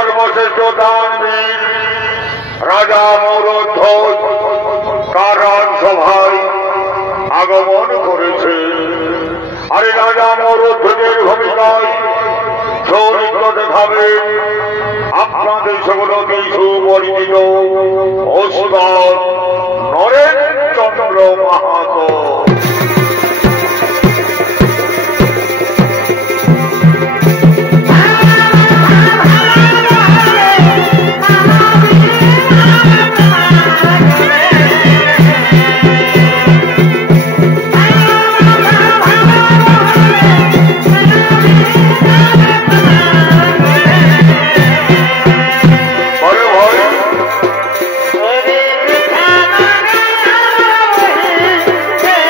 সর্বশ্রেষ্ঠ দানবীর রাজা মৌরধ্বজ কারান সভায় আগমন করেছে। আর রাজা মৌরধ্বজের ভূমিকায় চরিত্র দেখাবেন আপনাদের সকলকে সুপরিচিত ওস্তাদ নরেন চন্দ্র মাহাতো। Hey!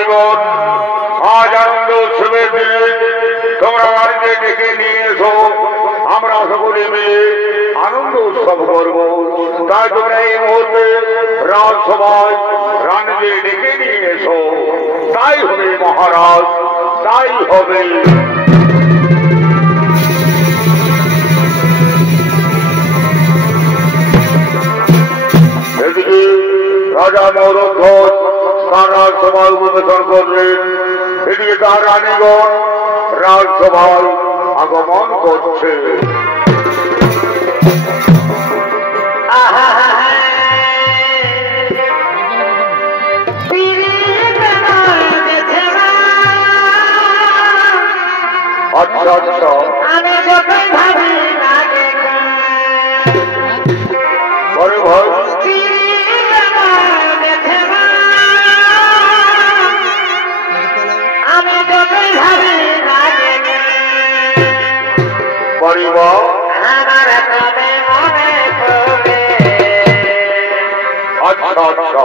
রানীগণ আজ আনন্দ উৎসবের দিনে তোমরা বাড়িতে ডেকে নিয়ে এসো, আমরা সকলে মিলে আনন্দ উৎসব করব। তাই তোমরা এই মুহূর্তে রাজসভায় রানীদের ডেকে নিয়ে এসো। তাই হবে মহারাজ, তাই হবে। এদিকে রাজা মৌরধ্বজ তার রাজসভায় উপবেশন করলেন, এদিকে তার রানীগণ রাজসভায় আগমন করছে। আচ্ছা আচ্ছা, আরে ভাই পরিবার আচ্ছা আচ্ছা,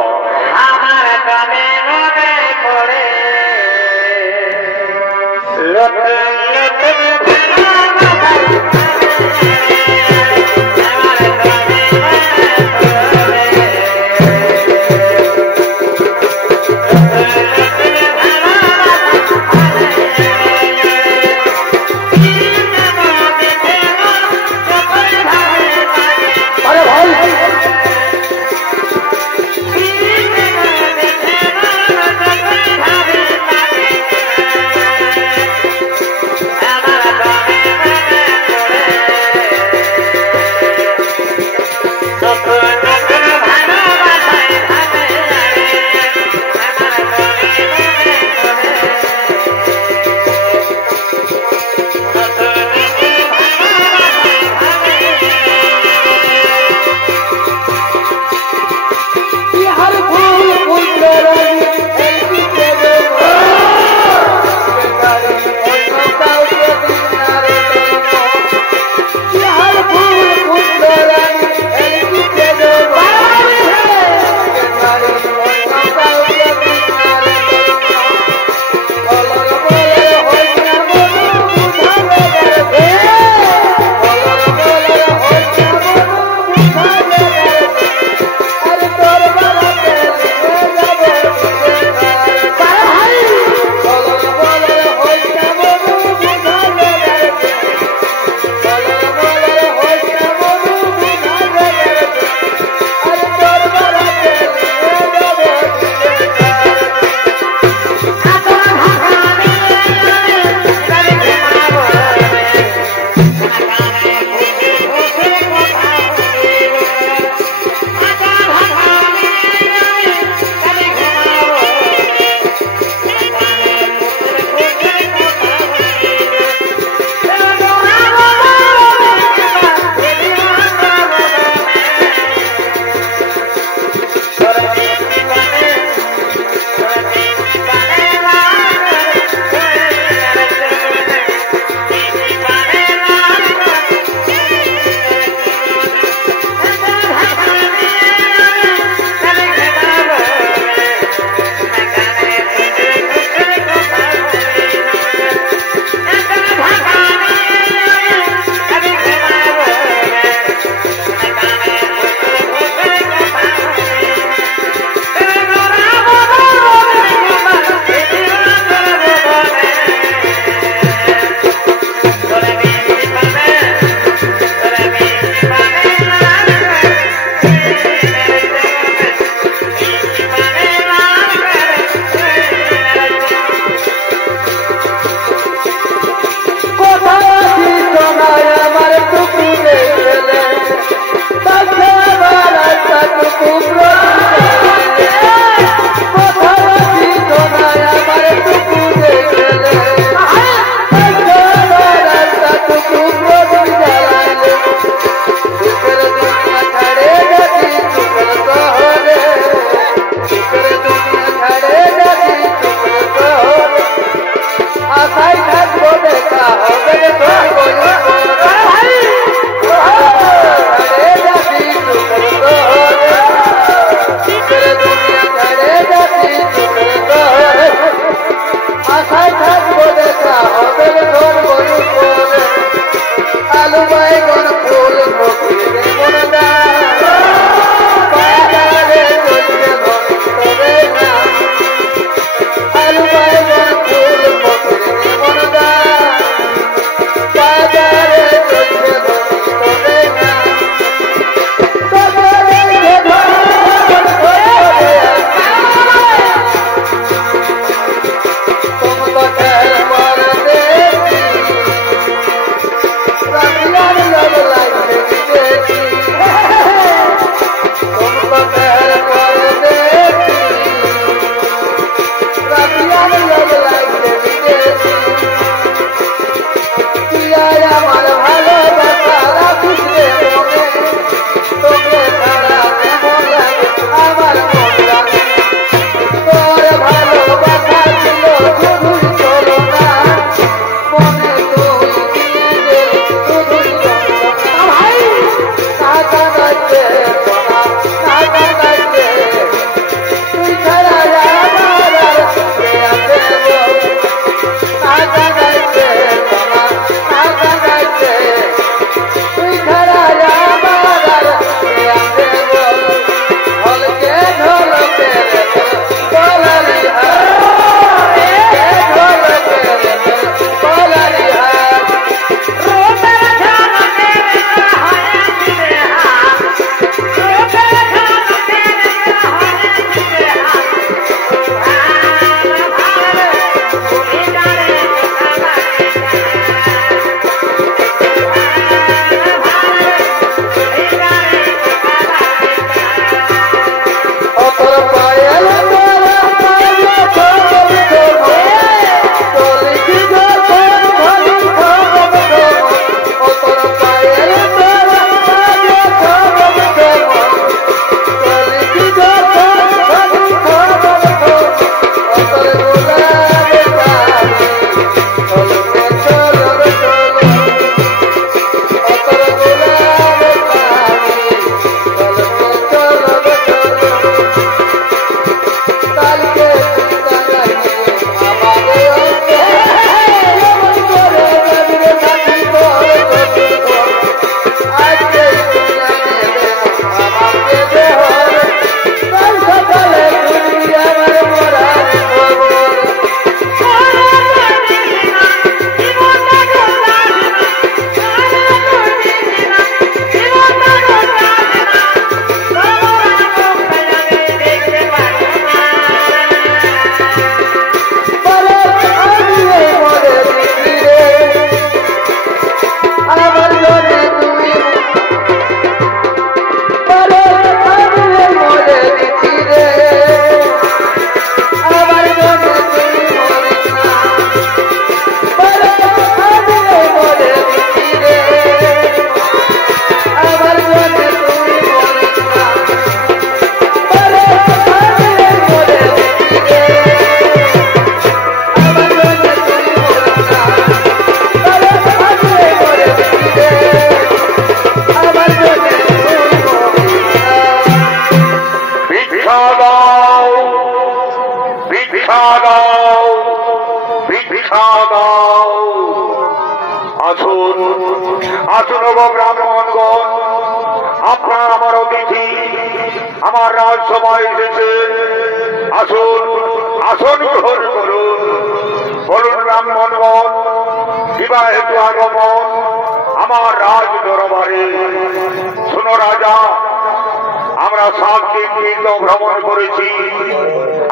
ভ্রমণ করেছি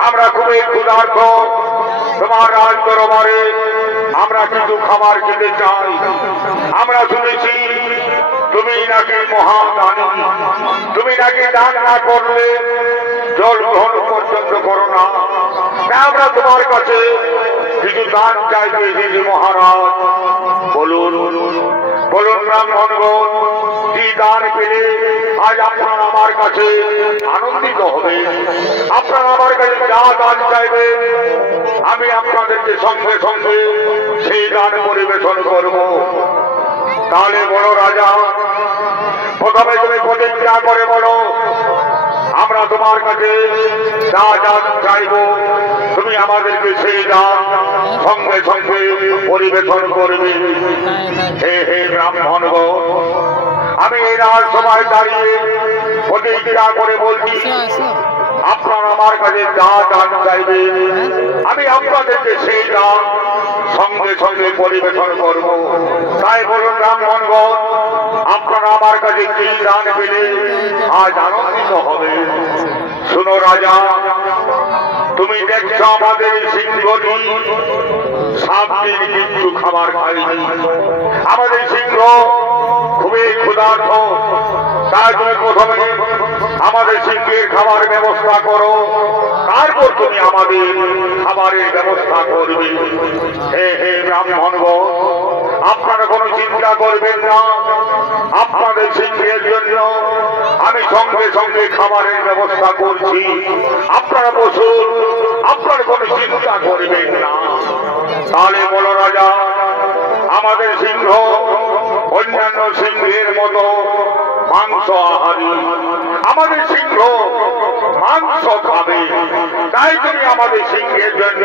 আমরা খুবই ক্ষুধার্ত তোমার রাজ দরবারে আমরা কিছু খাবার খেতে চাই আমরা শুনেছি তুমি নাকি মহাদানী তুমি নাকি দান না করলে জল গ্রহণ পর্যন্ত করো না আমরা তোমার কাছে কিছু দান চাইতে এসেছি মহারাজ বলুন বলুন ব্রাহ্মণগণ কি দান পেলে আজ আপনার আমার কাছে আনন্দিত হবে আপনারা আমার কাছে যা দান চাইবেন আমি আপনাদেরকে সঙ্গে সঙ্গে সেই দান পরিবেশন করব তাহলে বড় রাজা প্রথমে তুমি প্রতিজ্ঞা করে বলো আমরা তোমার কাছে যা দান চাইব তুমি আমাদেরকে সেই দান সঙ্গে সঙ্গে পরিবেশন করবে হে হে ব্রাহ্মণগণ আমি এই রাত সময় দাঁড়িয়ে প্রতিজ্ঞা করে বলছি আপনারা আমার কাছে যা দান চাইবেন আমি আপনাদেরকে সেই দান সঙ্গে সঙ্গে পরিবেশন করব তাই বলুন ব্রাহ্মণগণ আপনারা আমার কাছে কি দান পেলে আজ আনন্দিত হবে শুনো রাজা তুমি দেখছো আমাদের সিংহটি 7 দিন কিন্তু খাবার খাইনি আমাদের সিংহ খুবই ক্ষুধার্ত তাই তুমি প্রথমে আমাদের সিংহের খাবার ব্যবস্থা করো তারপর তুমি আমাদের খাবারের ব্যবস্থা করবে হে হে ব্রাহ্মণগণ আপনারা কোনো চিন্তা করবেন না আপনাদের সিংহের জন্য আমি সঙ্গে সঙ্গে খাবারের ব্যবস্থা করছি আপনারা বসুন আপনারা কোনো চিন্তা করবেন না তাহলে বলো রাজা আমাদের সিংহ অন্যান্য সিংহের মতো মাংস আহারী আমাদের সিংহ মাংস খাবে তাই তুমি আমাদের সিংহের জন্য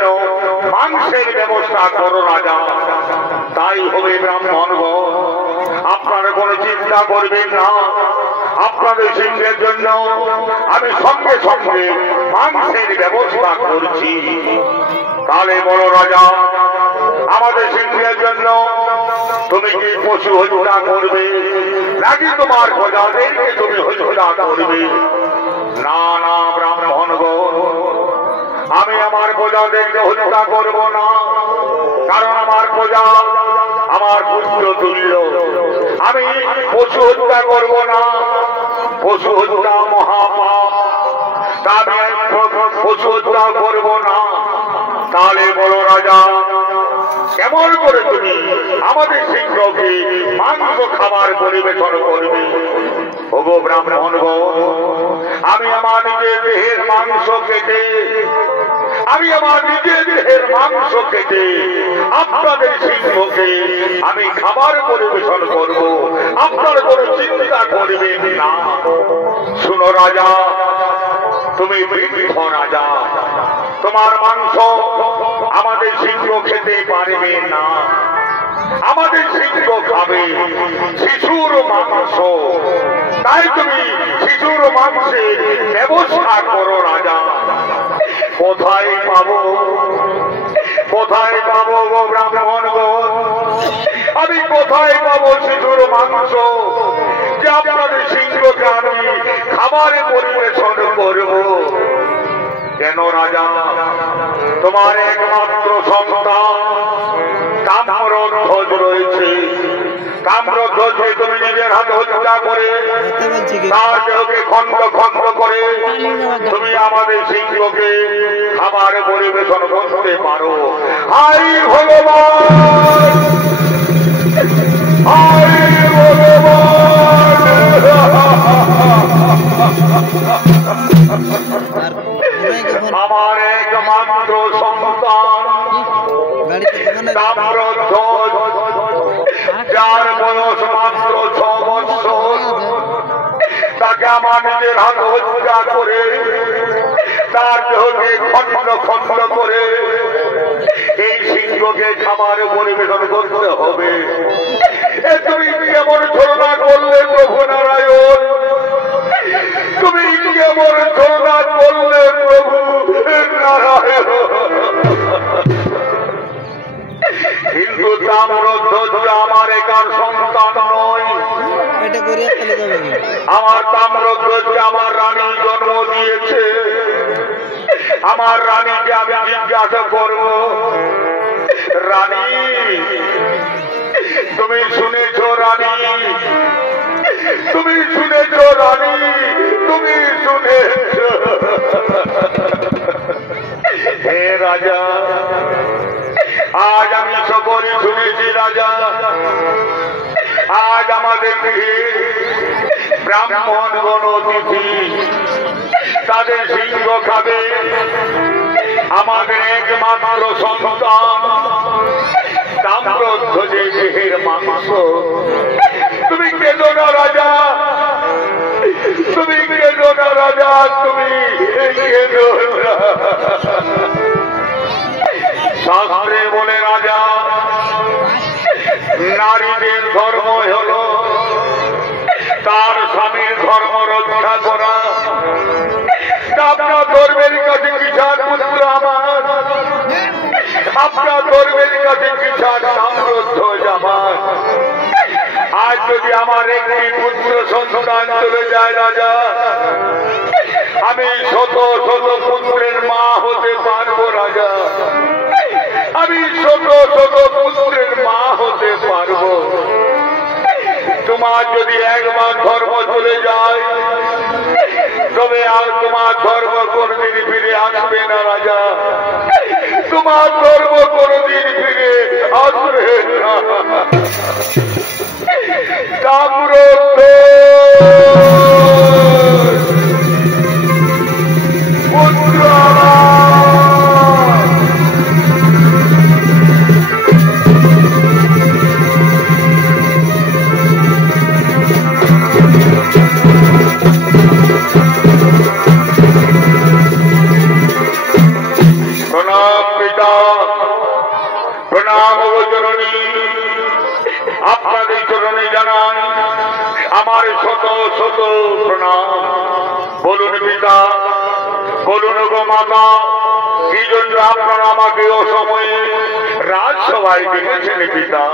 মাংসের ব্যবস্থা করো রাজা তাই হবে ব্রাহ্মণগণ আপনারা কোনো চিন্তা করবেন না আপনাদের সিংহের জন্য আমি সঙ্গে সঙ্গে মাংসের ব্যবস্থা করছি তাহলে বড় রাজা আমাদের সিংহের জন্য তুমি কি পশু হত্যা করবে নাকি তোমার প্রজাদেরকে তুমি হত্যা করবে না না ব্রাহ্মণগণ আমি আমার প্রজাদেরকে হত্যা করব না কারণ আমার প্রজা আমার পুত্র তুল্য আমি পশু হত্যা করব না পশু হত্যা মহাপাপ আমি কেমন করে তুমি আমাদের সিংহকে মাংস খাবার পরিবেশন করবে? ওগো ব্রাহ্মণগণ, আমি আমার নিজের দেহের মাংস কেটে আপনাদের সিংহকে আমি খাবার পরিবেশন করব, আপনারা কোনো চিন্তা করবেন না। শুনো রাজা, তুমি বৃদ্ধ রাজা, তোমার মাংস আমাদের সিংহ খেতে পারবে না। আমাদের সিংহ খাবে শিশুর মাংস, তাই তুমি শিশুর মাংসের ব্যবস্থা করো রাজা। কোথায় পাবো গো ব্রাহ্মণগণ, আমি কোথায় পাবো শিশুর মাংস যে আপনাদের সিংহকে আমি খাবারে পরিবেশন করব? কেন রাজা, তোমার একমাত্র সন্তান তাম্রধ্বজ রয়েছে। তাম্রধ্বজকে তুমি নিজের হাতে হত্যা করে তার দেহকে খণ্ড খণ্ড করে তুমি আমাদের সিংহকে খাবার পরিবেশন করতে পারো। হাই ভগবান, হাই ভগবান, আমার একমাত্র সন্তান তাম্রধ্বজ, যার বয়স মাত্র 6 বৎসর, তাকে আমার নিজের হাতে হত্যা করে তার দেহকে খণ্ড খণ্ড করে এই সিংহকে খাবার পরিবেশন করতে হবে। তুমি কেমন ছলনা করলে প্রভু নারায়ণ, তুমি কেমন ছলনা করলে প্রভু নারায়ণ। কিন্তু তাম্রধ্বজ আমার একার সন্তান নয়, আমার তাম্রধ্বজ আমার রানী জন্ম দিয়েছে। আমার রানীকে আমি জিজ্ঞাসা করব, রানী তুমি শুনেছ? রানী তুমি শুনেছ? রানী তুমি শুনেছ? হে রাজা, আজ আমি সকলে শুনেছি রাজা, আজ আমাদের গৃহে ব্রাহ্মণগণ অতিথি, তাদের সিংহ খাবে আমাদের একমাত্র সন্তান তাম্রধ্বজের দেহের মাংস। তুমি কেঁদো না রাজা, তুমি কেঁদো না রাজা, তুমি কেঁদো না। শাস্ত্রে বলে রাজা, নারীদের ধর্ম হল তার স্বামীর ধর্ম রক্ষা করা। আপনার ধর্মের কাছে কিসার পুত্র আমার, আপনার ধর্মের কাছে কিসার তাম্রধ্বজ আমার। আজ যদি আমার একটি পুত্র সন্তান চলে যায় রাজা, আমি শত শত পুত্রের মা হতে পারবো রাজা, আমি শত শত পুত্রের মা হতে পারবো। তোমার যদি একবার ধর্ম চলে যায় তবে আর তোমার ধর্ম কোনদিন ফিরে আসবে না রাজা, তোমার ধর্ম কোনদিন ফিরে আসবে না। আপনাদের চরণে জানান আমার শত শত প্রণাম। বলুন পিতা, বলুন গো মাতা, কি জন্য আপনারা আমাকে অসময়ে রাজসভায় ডেকেছেন পিতা?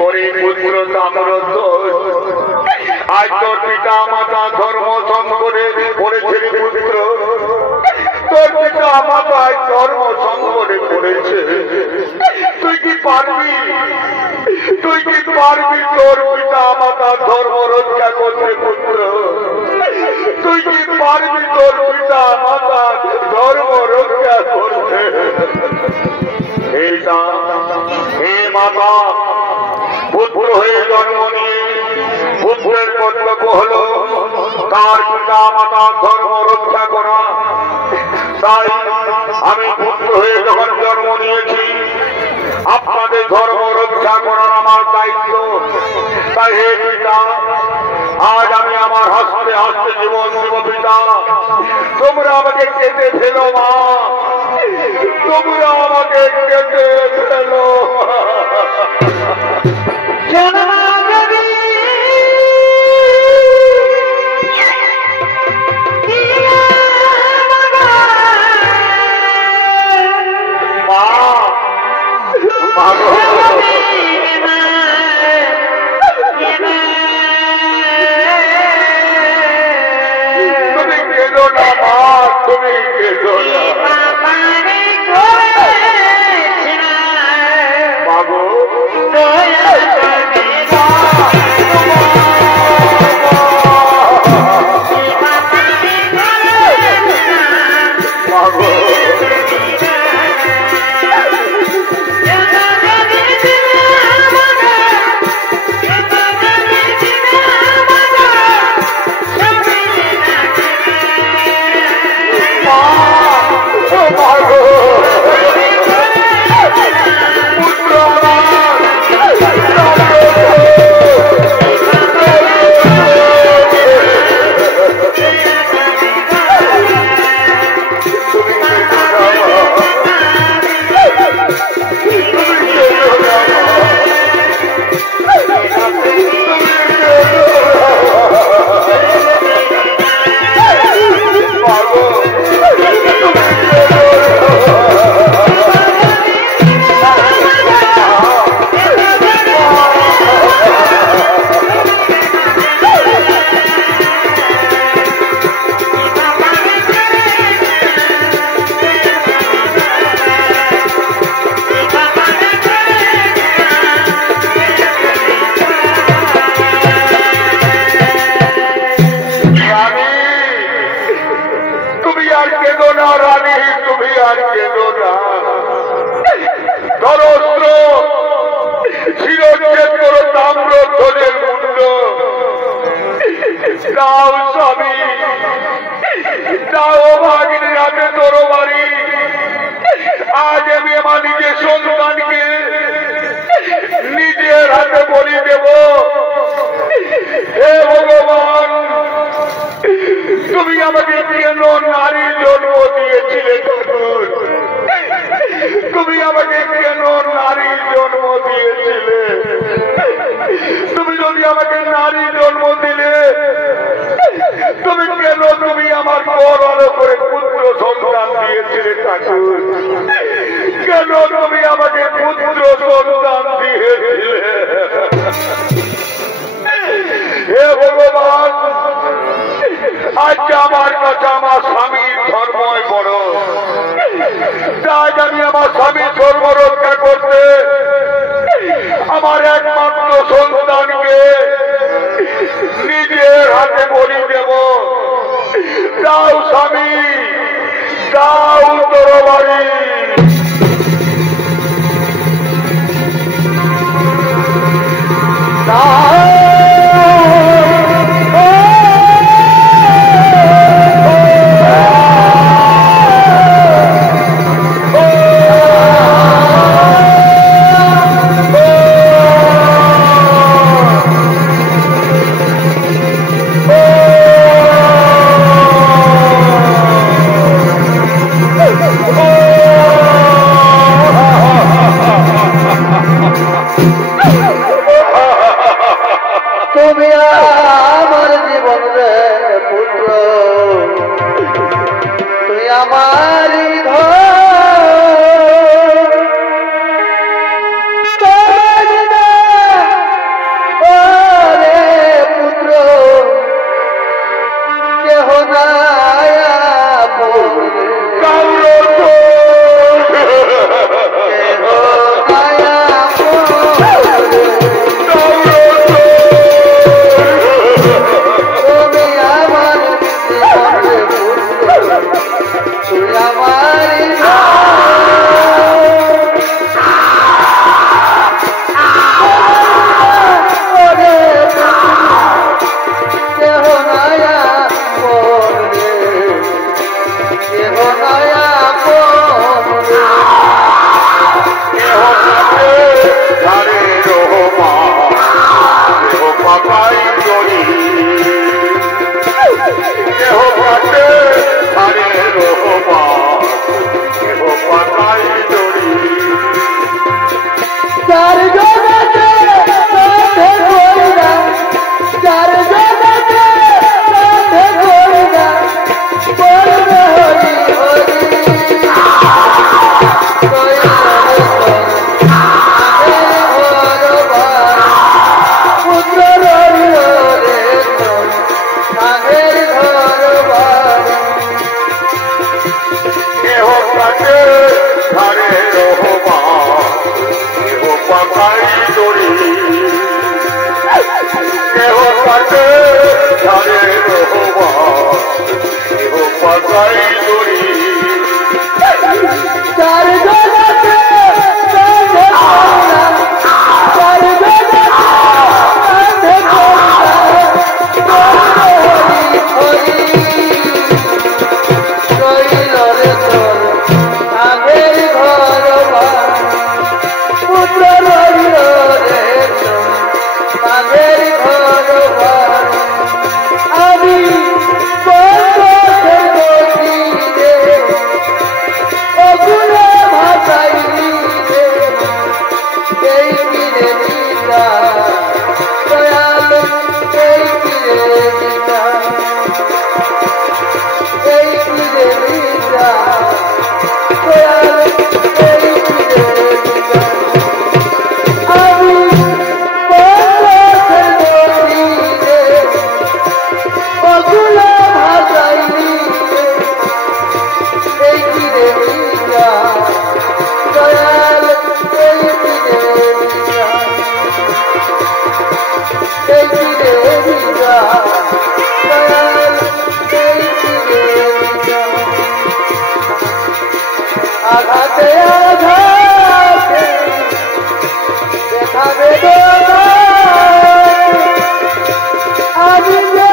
পরে পুত্র তাম্রধ্বজ, আজ তোর পিতা মাতা ধর্ম সংকটে পড়েছেন পুত্র, তোর পিতা মাতা ধর্ম সংকটে পড়েছে। তুই কি পারবি, তুই কি পারবি তোর পিতা মাতা ধর্ম রক্ষা করতে পুত্র? তুই কি পারবি তোর পিতা মাতা ধর্ম রক্ষা করতে? হলো তার পিতা মাতার ধর্ম রক্ষা করা। তাই আমি পুত্র হয়ে যখন জন্ম নিয়েছি, আপনাদের ধর্ম রক্ষা করার আমার দায়িত্ব। তাই হে পিতা, আজ আমি আমার হাসতে হাসতে জীবন দেব। পিতা, তোমরা আমাকে কেটে ফেলো। মা, তোমরা আমাকে কেটে ফেলো। তুমি কেঁদো না মা, তুমি কেঁদো না। মাগো আজ আমি আমার নিজের সন্তানকে নিজের হাতে বলি দেব। হে ভগবান, তুমি আমাকে কেন নারী জন্ম দিয়েছিলে ঠাকুর? তুমি আমাকে কেন নারী জন্ম দিয়েছিলে? তুমি যদি আমাকে নারী জন্ম দিলে, তুমি কেন তুমি আমার বড় করে পুত্র সন্তান দিয়েছিলে ঠাকুর? কেন তুমি আমাকে পুত্র সন্তান দিয়েছিলে? হে ভগবান, আজ আমার কাছে আমার স্বামীর ধর্মই বড়। তাই আমি আমার স্বামীর ধর্ম রক্ষা করতে আমার একমাত্র সন্তানকে নিজের হাতে বলি দেব। দাও স্বামী, দাও তরবারি। তুমি আমার জীবন রে পুত্র, তুই আমারই পুত্র, কেহ তুই আমার কেহ নয়া পরে কেহ কাছে ধারে রহমা কেহ পাকাই দড়ি কেহ কাছে ধারে রহমা কেহ পাকাই দড়ি চার জগতে রাধে গোবিন্দা চার জগতে রাধে গোবিন্দা বলবে হরি হরি পুত্র ররি রে আগের ঘর বাড়ি কেহ কাছে ধারে রহমা কেহ পাকাই দড়ি কেহ কাছে ধারে রহমা কেহ পাকাই দড়ি চার জগতে রাধে গোবিন্দা চার জগতে রাধে গোবিন্দা বলবে হরি হরি রইল রে তোর আগের ঘর বাড়ি পুত্র রইল রে তোর আগের ঘর বাড়ি আমি বন্ধে বসি রে অগুলে ভাসাইনি রে এই কিরে দিতা দয়াল এই কিরে দিতা এই কিরে দিতা দয়াল এই কিরে দিতা আমি বন্ধে বসি রে অগুলে ভাসাইনি রে এই কিরে দিতা দয়াল এই কিরে দিতা এই কিরে দিতা দয়াল এই কিরে দিতা আঘাতে আঘাতে দেখাবে দোলা আমি যে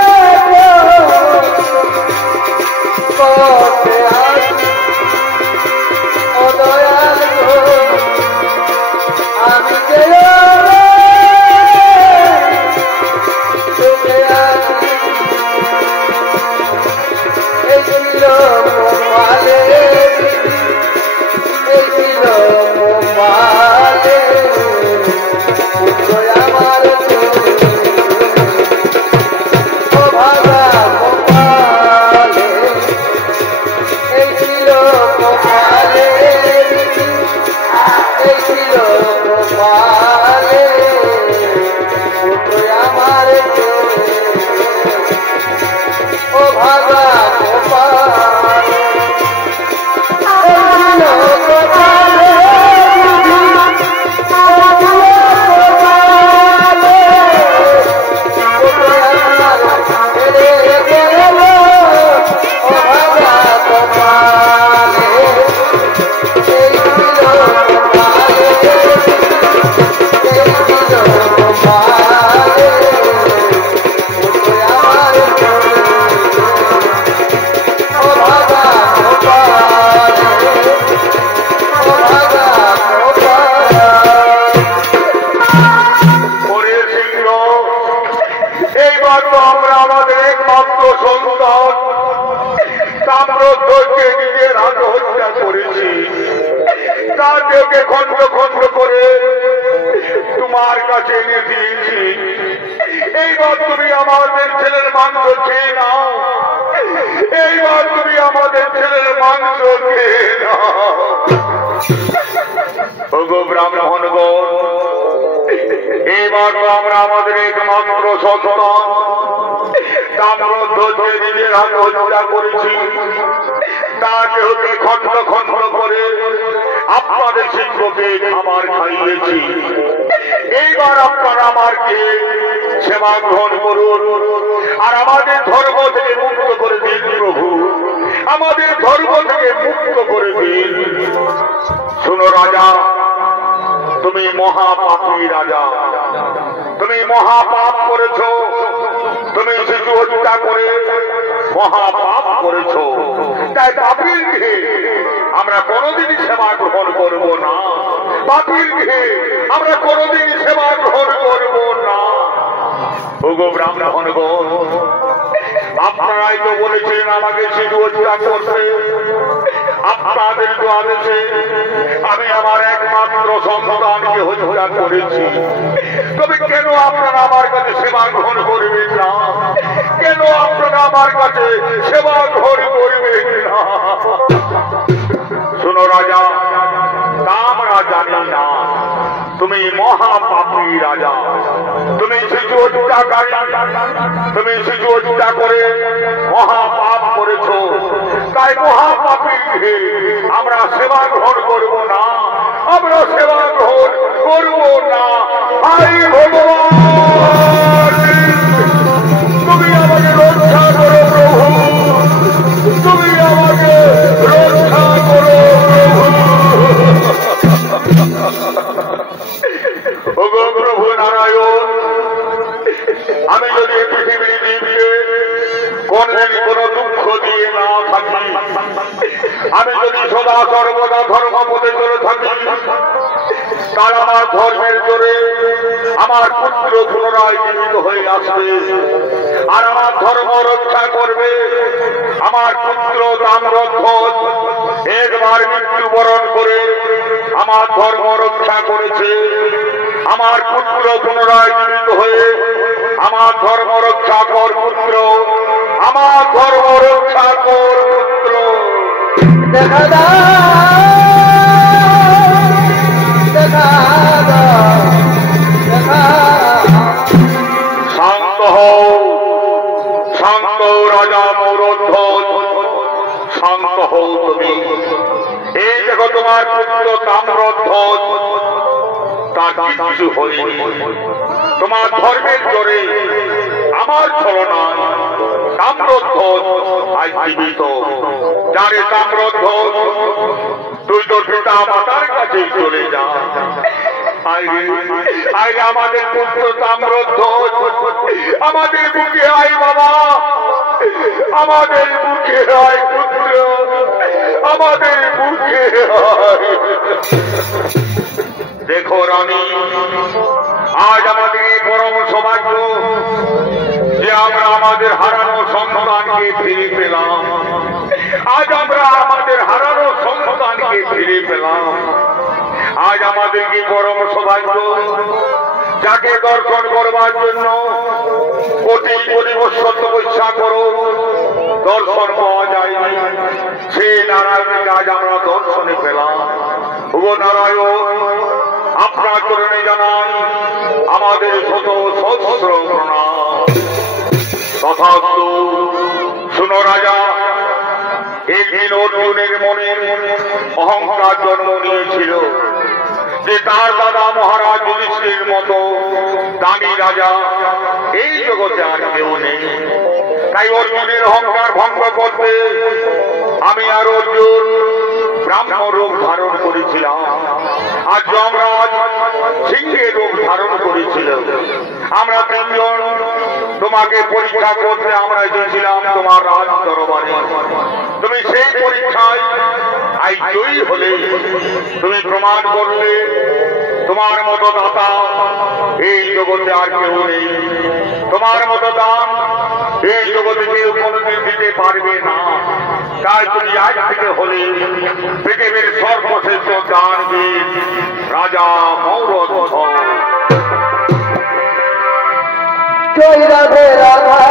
পথে আসি ও দয়াল গো আমি যে চোখে আসি এই ছিল মোবাইলে এই ছিল মোবাইলে পুত্র আমার ও ভাগা মোবাইলে এই ছিল মোবাইলে এই ছিল মোবাইলে পুত্র আমার ও ভাগা মোবাইলে এই ছিল মোবাইলে ওরে সিংহ এইবার তো আমরা আমাদের একমাত্র সন্তান তাম্রধ্বজকে নিজের আত্মহত্যা করেছি তার দেহকে খণ্ড খণ্ড করে তোমার কাছে এনে দিয়েছি এইবার তুমি আমাদের ছেলের মাংস খেয়ে নাও এইবার তুমি আমাদের ছেলের মাংস খেয়ে নাও ওগো ব্রাহ্মণগণ এইবার তো আমরা আমাদের একমাত্র সন্তান তাম্রধ্বজকে নিজের হাতে হত্যা করেছি তার দেহকে খণ্ড খণ্ড করে আপনাদের সিংহকে খাবার খাইয়েছি এইবার আপনারা আমার গিয়ে সেবা গ্রহণ করুন আর আমাদের ধর্ম থেকে মুক্ত করে দিন প্রভু আমাদের ধর্ম থেকে মুক্ত করে দিন শুনো রাজা তুমি মহাপাপী রাজা তুমি মহাপাপ করেছো তুমি শিশু হত্যা করে মহাপাপ করেছ, তাই পাপীর গৃহে আমরা কোনোদিনই সেবা গ্রহণ করব না। পাপীর গৃহে আমরা কোনোদিনই সেবা গ্রহণ করব না। ওগো ব্রাহ্মণগণ, আপনারাই তো বলেছিলেন আমাকে শিশু হত্যা করতে। আপনাদের তো আদেশে আমি আমার একমাত্র সন্তানকে হত্যা করেছি। তবে কেন আপনারা আমার কাছে সেবা গ্রহণ করবেন না? কেন আপনারা আমার কাছে সেবা গ্রহণ করবেন না? শোনো রাজা, আমরা জানি না তুমি মহাপাপী রাজা। তুমি শিশু হত্যাকারী, তুমি শিশু হত্যা করে মহাপাপ করেছ। তাই মহাপাপী আমরা সেবা গ্রহণ করব না, আমরা সেবা গ্রহণ করব না। হাই ভগবান, তুমি আমাকে রক্ষা করো প্রভু, তুমি আমাকে রক্ষা করো প্রভু। ওগো প্রভু নারায়ণ, আমি যদি পৃথিবীর জীবকে কোনদিন কোন দুঃখ দিয়ে না থাকি, আমি যদি সদা সর্বদা ধর্ম পথে চলে থাকি, তার আমার ধর্মের জোরে আমার পুত্র পুনরায় জীবিত হয়ে আসবে আর আমার ধর্ম রক্ষা করবে। আমার পুত্র তাম্রধ্বজ একবার মৃত্যুবরণ করে আমার ধর্ম রক্ষা করেছে। আমার পুত্র পুনরায় জীবিত হয়ে আমার ধর্ম রক্ষা কর পুত্র, আমার ধর্ম রক্ষা কর পুত্র। দেখা দাও, দেখা দাও, দেখা। শান্ত হও, শান্ত রাজা মৌরধ্বজ, শান্ত হও তুমি। এই দেখো তোমার পুত্র তাম্রধ্বজ, তার কিছু হয়নি। তোমার ধর্মের জোরে আমার ছলনায় তাম্রধ্বজ আজ জীবিত। যারে তাম্রধ্বজ, তুই তোর পিতা মাতার কাছে চলে যা। আইরে আমাদের পুত্র তাম্রধ্বজ, আমাদের বুকে আয় বাবা, আমাদের বুকে আয় পুত্র, আমাদের বুকে আয়। দেখো রানী, আজ আমাদের পরম সৌভাগ্য যে আমরা আমাদের হারানো সন্তানকে ফিরে পেলাম। আজ আমরা আমাদের হারানো সন্তানকে ফিরে পেলাম। আজ আমাদের কি পরম সৌভাগ্য, যাকে দর্শন করবার জন্য কোটি কোটি বৎসর তপস্যা করো, দর্শন পাওয়া যায়নি। সেই নারায়ণকে আজ আমরা দর্শনে পেলাম। ও নারায়ণ, আপনার চরণে জানাই আমাদের শত সহস্র প্রণাম। তথাস্তু। শুনো রাজা, একদিন অর্জুনের মনে অহংকার জন্ম নিয়েছিল যে তার দাদা মহারাজ যুধিষ্ঠির মতো দামি রাজা এই জগতে আর কেউ নেই। তাই অর্জুনের অহংকার ভঙ্গ করতে আমি আর অর্জুন ব্রাহ্ম রূপ ধারণ করেছিলাম, আর যমরাজ সিংহের রূপ ধারণ করেছিল। আমরা তিনজন তোমাকে পরীক্ষা করতে আমরা এসেছিলাম তোমার রাজ দরবারে। তুমি সেই পরীক্ষায় আজ জয়ী হলে, তুমি প্রমাণ করলে তোমার মতো দাতা এই জগতে আর কেউ নেই। তোমার মতো দান এই জগতে কেউ কোনদিন দিতে পারবে না। তাই তুমি আজ থেকে হলে পৃথিবীর সর্বশ্রেষ্ঠ দানবীর রাজা মৌরধ্বজ। জয় রাধে রাধা।